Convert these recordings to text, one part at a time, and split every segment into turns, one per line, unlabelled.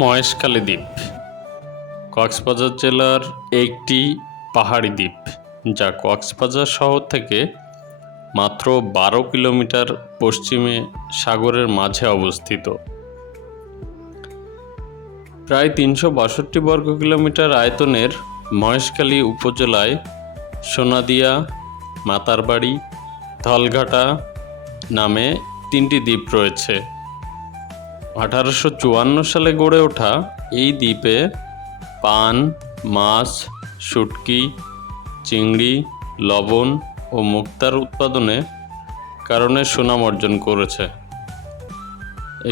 মহেশখালী দ্বীপ। কক্সবাজার জেলার একটি পাহাড়ি দ্বীপ, যা কক্সবাজার শহর থেকে মাত্র বারো কিলোমিটার পশ্চিমে সাগরের মাঝে অবস্থিত। প্রায় তিনশো বাষট্টি বর্গ কিলোমিটার আয়তনের মহেশখালী উপজেলায় সোনাদিয়া, মাতারবাড়ি, ধলঘাটা নামে তিনটি দ্বীপ রয়েছে। আঠারোশো চুয়ান্ন সালে গড়ে ওঠা এই দ্বীপে পান, মাছ, শুটকি, চিংড়ি, লবণ ও মুক্তার উৎপাদনে কারণে সুনাম অর্জন করেছে।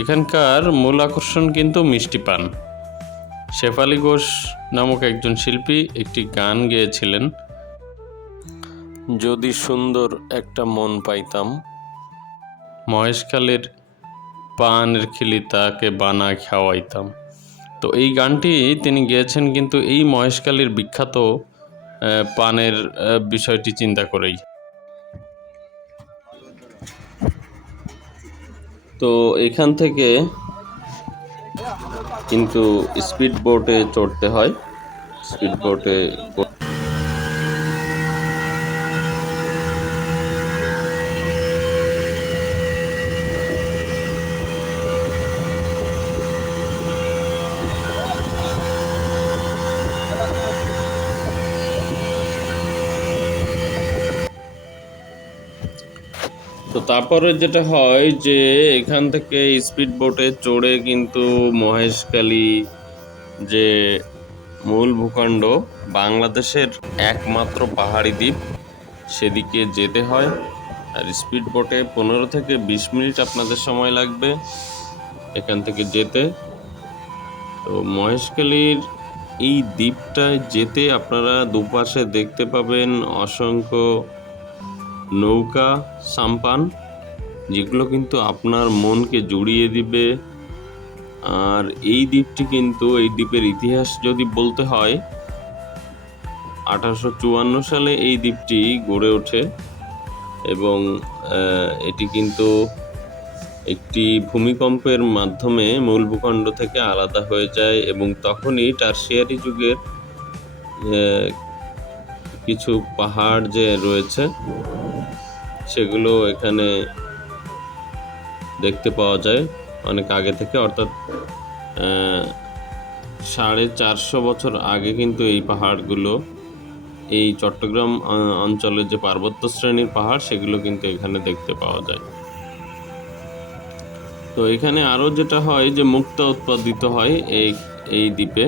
এখানকার মূল আকর্ষণ কিন্তু মিষ্টি পান। শেফালি ঘোষ নামক একজন শিল্পী একটি গান গেয়েছিলেন, যদি সুন্দর একটা মন পাইতাম মহেশখালীর পানের খিলি তাকে বানা খাওয়াইতাম। তো এই গানটি তিনি গেয়েছেন কিন্তু এই মহেশখালীর বিখ্যাত পানের বিষয়টি চিন্তা করেই। তো এখান থেকে কিন্তু স্পিড বোটে চড়তে হয়। স্পিড বোটে তো তারপরে যেটা হয় যে এখান থেকে স্পিড বোটে চড়ে কিন্তু মহেশখালী যে মূল ভূখণ্ড বাংলাদেশের একমাত্র পাহাড়ি দ্বীপ, সেদিকে যেতে হয়। আর স্পিড বোটে পনেরো থেকে বিশ মিনিট আপনাদের সময় লাগবে এখান থেকে যেতে। তো মহেশখালীর এই দ্বীপটায় যেতে আপনারা দুপাশে দেখতে পাবেন অসংখ্য নৌকা, সাম্পান, যেগুলো কিন্তু আপনার মনকে জুড়িয়ে দিবে। আর এই দ্বীপটি কিন্তু, এই দ্বীপের ইতিহাস যদি বলতে হয়, আঠারোশো চুয়ান্ন সালে এই দ্বীপটি গড়ে ওঠে এবং এটি কিন্তু একটি ভূমিকম্পের মাধ্যমে মূল ভূখণ্ড থেকে আলাদা হয়ে যায় এবং তখনই টার্সিয়ারি যুগের কিছু পাহাড় যে রয়েছে সেগুলো এখানে দেখতে পাওয়া যায় অনেক আগে থেকে। অর্থাৎ সাড়ে চারশো বছর আগে কিন্তু এই পাহাড়গুলো, এই চট্টগ্রাম অঞ্চলের যে পার্বত্য শ্রেণির পাহাড়, সেগুলো কিন্তু এখানে দেখতে পাওয়া যায়। তো এখানে আরও যেটা হয় যে মুক্তা উৎপাদিত হয় এই এই দ্বীপে।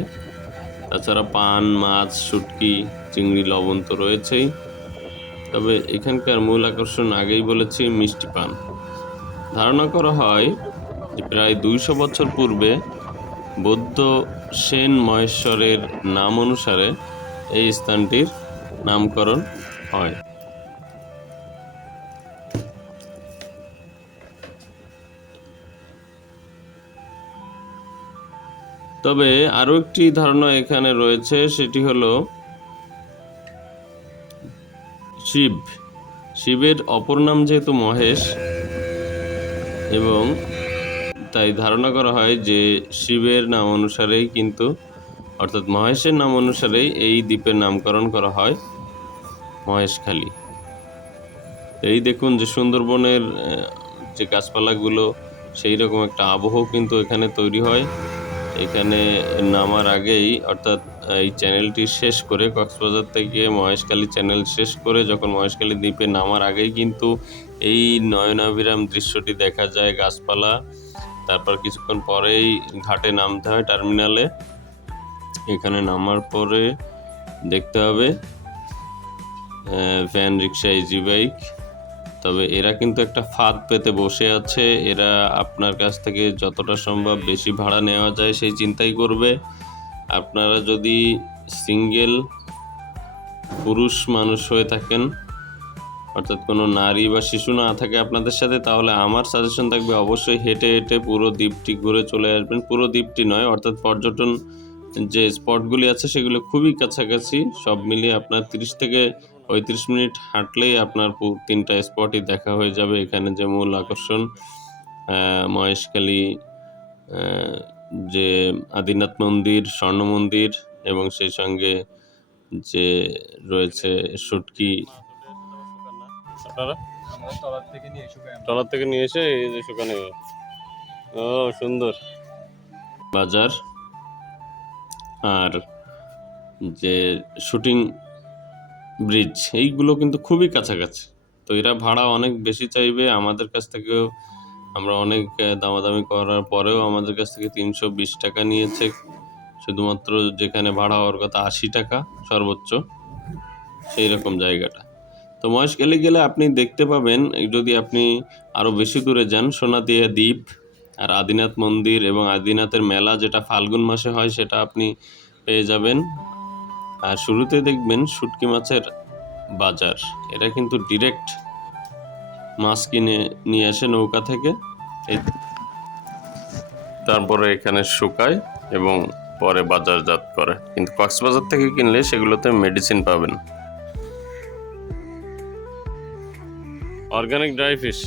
তাছাড়া পান, মাছ, শুটকি, চিংড়ি, লবণ তো রয়েছেই। তবে এখানকার মূল আকর্ষণ আগেই বলেছি মিষ্টি পান। ধারণা করা হয় যে প্রায় দুইশো বছর পূর্বে বৌদ্ধ সেন মহেশ্বরের নাম অনুসারে এই স্থানটির নামকরণ হয়। তবে আরও একটি ধারণা এখানে রয়েছে, সেটি হলো শিব। শিবের অপর নাম যেহেতু মহেশ, এবং তাই ধারণা করা হয় যে শিবের নাম অনুসারেই কিন্তু, অর্থাৎ মহেশের নাম অনুসারেই এই দ্বীপের নামকরণ করা হয় মহেশখালী। এই দেখুন যে সুন্দরবনের যে গাছপালাগুলো সেই রকম একটা আবহ কিন্তু এখানে তৈরি হয়। এখানে নামার আগেই, অর্থাৎ, এই চ্যানেলটি শেষ করে, কক্সবাজার থেকে মহেশখালী চ্যানেল শেষ করে যখন মহেশখালী দ্বীপে নামার আগেই কিন্তু এই নয়নাভিরাম দৃশ্যটি দেখা যায় গাছপালা। তারপর কিছুক্ষণ পরেই ঘাটে নামতে হয় টার্মিনালে। এখানে নামার পরে দেখতে হবে ভ্যান রিক্সা ইজি বাইক। তবে এরা কিন্তু একটা ফাঁদ পেতে বসে আছে। এরা আপনার কাছ থেকে যতটা সম্ভব বেশি ভাড়া নেওয়া যায় সেই চিন্তাই করবে। আপনারা যদি সিঙ্গেল পুরুষ মানুষ হয়ে থাকেন, অর্থাৎ কোনো নারী বা শিশু না থাকে আপনাদের সাথে, তাহলে আমার সাজেশন থাকবে অবশ্যই হেঁটে হেঁটে পুরো দ্বীপটি ঘুরে চলে আসবেন। পুরো দ্বীপটি নয়, অর্থাৎ পর্যটন যে স্পটগুলি আছে সেগুলো খুবই কাছাকাছি সব মিলিয়ে আপনার তিরিশ থেকে পঁয়ত্রিশ মিনিট হাঁটলেই আপনার তিনটা স্পটই দেখা হয়ে যাবে। এখানে যে মূল আকর্ষণ মহেশখালী যে আদিনাথ মন্দির স্বর্ণ মন্দির এবং সেই সঙ্গে যে রয়েছে সুটকি। আপনারা?
তলার থেকে নিয়ে
থেকে এসে এই যে শুকানো। ও সুন্দর। বাজার। আর যে শুটিং ব্রিজ, এইগুলো কিন্তু খুবই কাছাকাছি। তো এরা ভাড়া অনেক বেশি চাইবে আমাদের কাছ থেকেও। আমরা অনেক দামাদামি করার পরেও আমাদের কাছ থেকে তিনশো বিশ টাকা নিয়েছে। শুধুমাত্র যেখানে ভাড়া হওয়ার কথা আশি টাকা সর্বোচ্চ সেই রকম জায়গাটা। তো মহেশখালী গেলে গেলে আপনি দেখতে পাবেন, যদি আপনি আরও বেশি দূরে যান, সোনাদিয়া দ্বীপ। আর আদিনাথ মন্দির এবং আদিনাথের মেলা যেটা ফাল্গুন মাসে হয় সেটা আপনি পেয়ে যাবেন। আর শুরুতে দেখবেন শুটকি মাছের বাজার। এটা কিন্তু ডিরেক্ট মাছ কিনে নিয়ে আসে নৌকা থেকে। তারপরে এখানে শুকায় এবং পরে বাজারজাত করে। কিন্তু কক্সবাজার থেকে কিনলে সেগুলোতে মেডিসিন পাবেন। অর্গানিক ড্রাই ফিশ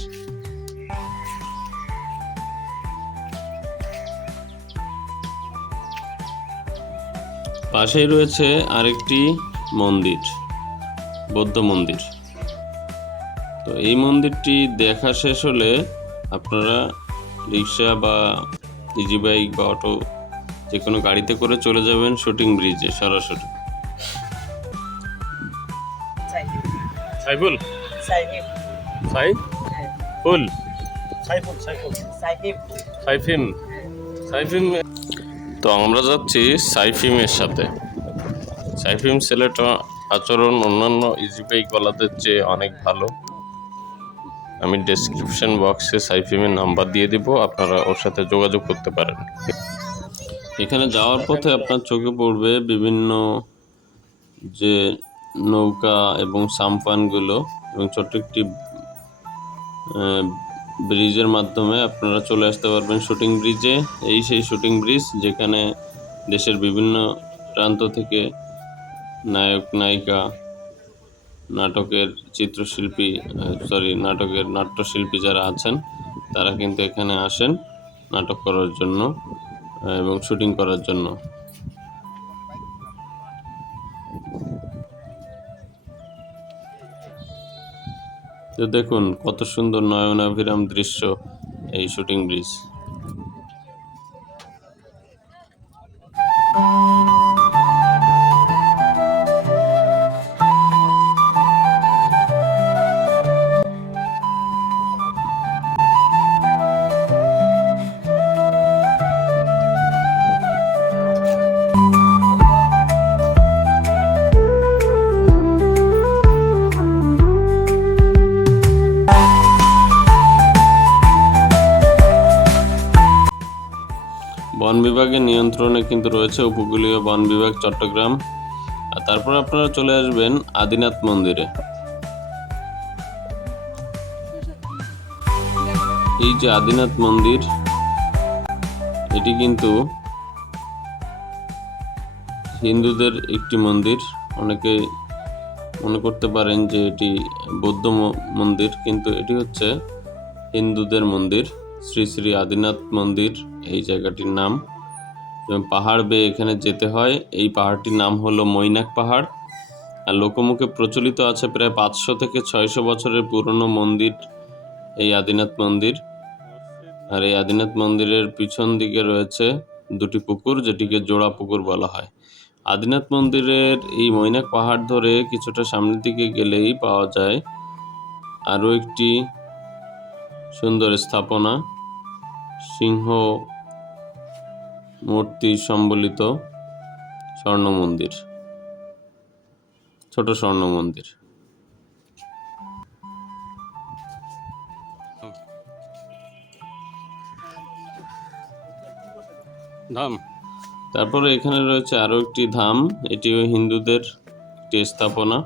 পাশেই রয়েছে আরেকটি মন্দির বৌদ্ধ মন্দির। তো এই মন্দিরটি দেখা শেষ হলে আপনারা রিক্সা বা ইজি বাইক বা অটো যে কোনো গাড়িতে করে চলে যাবেন শুটিং ব্রিজে সরাসরি। সাইফুল?
সাইফুল। সাইফুল সাইফিম
সাইফিম সাইফিম তো আমরা যাচ্ছি সাইফিমের সাথে। সাইফিম ছেলেটা আচরণ অন্যান্য ইজি বাইকওয়ালাদের চেয়ে অনেক ভালো। আমি ডেসক্রিপশন বক্সে সাইফিমের নাম্বার দিয়ে দিব, আপনারা ওর সাথে যোগাযোগ করতে পারেন। এখানে যাওয়ার পথে আপনার চোখে পড়বে বিভিন্ন যে নৌকা এবং সাম্পানগুলো এবং ছোট্ট একটি ব্রিজের মাধ্যমে আপনারা চলে আসতে পারবেন শুটিং ব্রিজে। এই সেই শুটিং ব্রিজ যেখানে দেশের বিভিন্ন প্রান্ত থেকে নায়ক, নায়িকা, নাটকের চিত্রশিল্পী সরি নাটকের নাট্যশিল্পী যারা আছেন, তারা কিন্তু এখানে আসেন নাটক করার জন্য এবং শুটিং করার জন্য। তো দেখুন কত সুন্দর নয়নাভিরাম দৃশ্য এই শুটিং ব্রিজ। বন বিভাগের নিয়ন্ত্রণে কিন্তু রয়েছে উপকূলীয় বন বিভাগ চট্টগ্রাম। আর তারপর আপনারা চলে আসবেন আদিনাথ মন্দিরে। এই যে আদিনাথ মন্দির, এটি কিন্তু হিন্দুদের একটি মন্দির। অনেকে মনে করতে পারেন যে এটি বৌদ্ধ মন্দির, কিন্তু এটি হচ্ছে হিন্দুদের মন্দির। শ্রী শ্রী আদিনাথ মন্দির, এই জায়গাটির নাম। এবং পাহাড় বেয়ে এখানে যেতে হয়। এই পাহাড়টির নাম হলো মৈনাক পাহাড়। আর লোকমুখে প্রচলিত আছে প্রায় পাঁচশো থেকে ছয়শো বছরের পুরনো মন্দির, এই আদিনাথ মন্দির। আর এই আদিনাথ মন্দিরের পিছন দিকে রয়েছে দুটি পুকুর, যেটিকে জোড়া পুকুর বলা হয়। আদিনাথ মন্দিরের এই মৈনাক পাহাড় ধরে কিছুটা সামনের দিকে গেলেই পাওয়া যায়। আরও একটি সুন্দর স্থাপনা। সিংহ মূর্তি সম্বলিত স্বর্ণ মন্দির ছোট স্বর্ণ মন্দির। ধাম। তারপরে এখানে রয়েছে আরও একটি ধাম এটিও হিন্দুদের একটি স্থাপনা।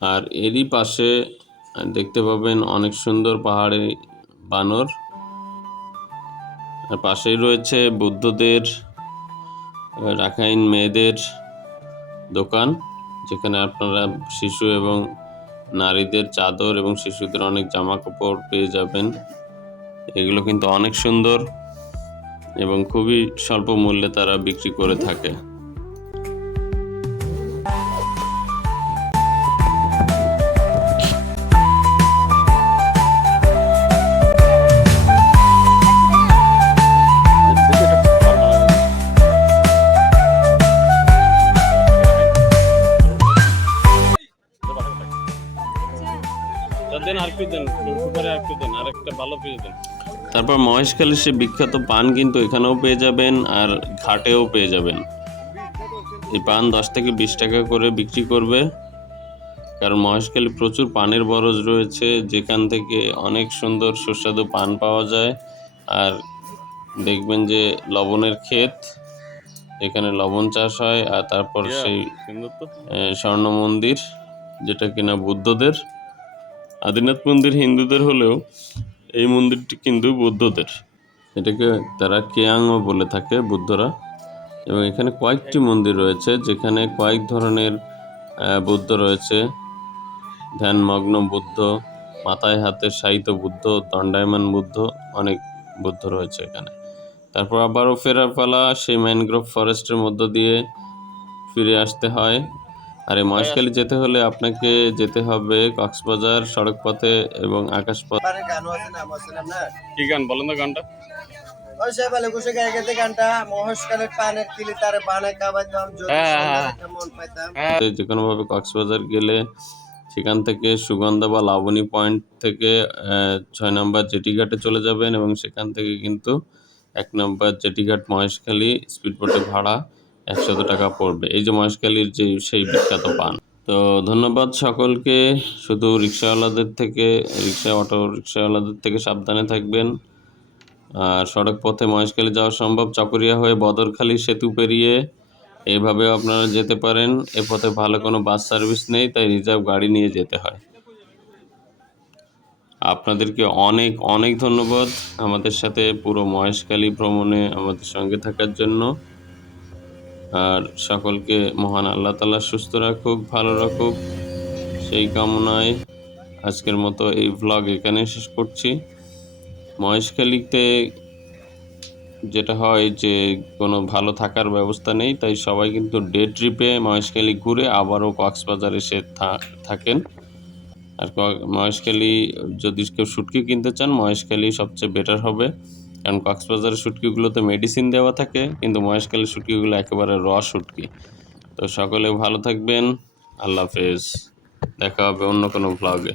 আর এরই পাশে দেখতে পাবেন অনেক সুন্দর পাহাড়ে বানর। আর পাশেই রয়েছে বুদ্ধদের, রাখাইন মেয়েদের দোকান, যেখানে আপনারা শিশু এবং নারীদের চাদর এবং শিশুদের অনেক জামা কাপড় পেয়ে যাবেন। এগুলো কিন্তু অনেক সুন্দর এবং খুবই স্বল্প মূল্যে তারা বিক্রি করে থাকে। তারপর মহেশখালীর সে বিখ্যাত পান কিন্তু এখানেও পেয়ে যাবেন আর ঘাটেও পেয়ে যাবেন। এই পান দশ থেকে বিশ টাকা করে বিক্রি করবে। কারণ মহেশখালী প্রচুর পানের বরজ রয়েছে যেখান থেকে অনেক সুন্দর সুস্বাদু পান পাওয়া যায়। আর দেখবেন যে লবণের ক্ষেত এখানে লবণ চাষ হয় আর তারপর সেই স্বর্ণ মন্দির যেটা কিনা বুদ্ধদের। আদিনাথ মন্দির হিন্দুদের হলেও এই মন্দিরটি কিন্তু বুদ্ধদের। এটাকে তারা কেয়াংও বলে থাকে বুদ্ধরা। এবং এখানে কয়েকটি মন্দির রয়েছে, যেখানে কয়েক ধরনের বুদ্ধ রয়েছে। ধ্যানমগ্ন বুদ্ধ, মাথায় হাতে শায়িত বুদ্ধ, দণ্ডায়মান বুদ্ধ, অনেক বুদ্ধ রয়েছে এখানে। তারপর আবারও ফেরার পালা, সেই ম্যানগ্রোভ ফরেস্টের মধ্য দিয়ে ফিরে আসতে হয়। আর এই মহেশখালী যেতে হলে আপনাকে যেতে হবে কক্সবাজার সড়ক পথে এবং
না আপনার
কি গান? বলেন তো গানটা।
ওই সে বলে কুশে গায়ে গেতে গানটা মহেশকালের পানের কিলি তারে বানায় খাওয়াইতাম যদি সন্ধ্যার একটা মন পাইতাম।
যে কোনোভাবে কক্সবাজার গেলে সেখান থেকে সুগন্ধা বা লাবণী পয়েন্ট থেকে ছয় নম্বর জেটিঘাটে চলে যাবেন এবং সেখান থেকে কিন্তু এক নম্বর জেটিঘাট মহেশখালী স্পিডবোটে ভাড়া। একশত টাকা পড়বে। এই যে মহেশখালীর যে সেই বিখ্যাত পান। তো ধন্যবাদ সকলকে। শুধু রিক্সাওয়ালাদের থেকে, রিক্সা, অটো রিক্সাওয়ালাদের থেকে সাবধানে থাকবেন। আর সড়ক পথে মহেশখালী যাওয়া সম্ভব। চকরিয়া হয়ে বদরখালী সেতু পেরিয়ে এইভাবেও আপনারা যেতে পারেন। এ পথে ভালো কোনো বাস সার্ভিস নেই, তাই রিজার্ভ গাড়ি নিয়ে যেতে হয়। আপনাদেরকে অনেক অনেক ধন্যবাদ আমাদের সাথে পুরো মহেশখালী ভ্রমণে আমাদের সঙ্গে থাকার জন্য। আর সকলকে মহান আল্লাহ তালা সুস্থ রাখুক, ভালো রাখুক। সেই কামনায় আজকের মতো এই ভ্লগ এখানে শেষ করছি। মহেশখালীতে যেটা হয় যে, কোনো ভালো থাকার ব্যবস্থা নেই, তাই সবাই কিন্তু ডে ট্রিপে মহেশখালী ঘুরে আবারও কক্সবাজার এসে থাকেন। আর মহেশখালী যদি কেউ শুটকি কিনতে চান, মহেশখালী সবচেয়ে বেটার হবে। কারণ কক্সবাজারের শুটকিগুলোতে মেডিসিন দেওয়া থাকে, কিন্তু মহেশখালীর শুটকিগুলো একেবারে র শুটকি। তো সকলে ভালো থাকবেন, আল্লাহ হাফেজ। দেখা হবে অন্য কোনো ভ্লগে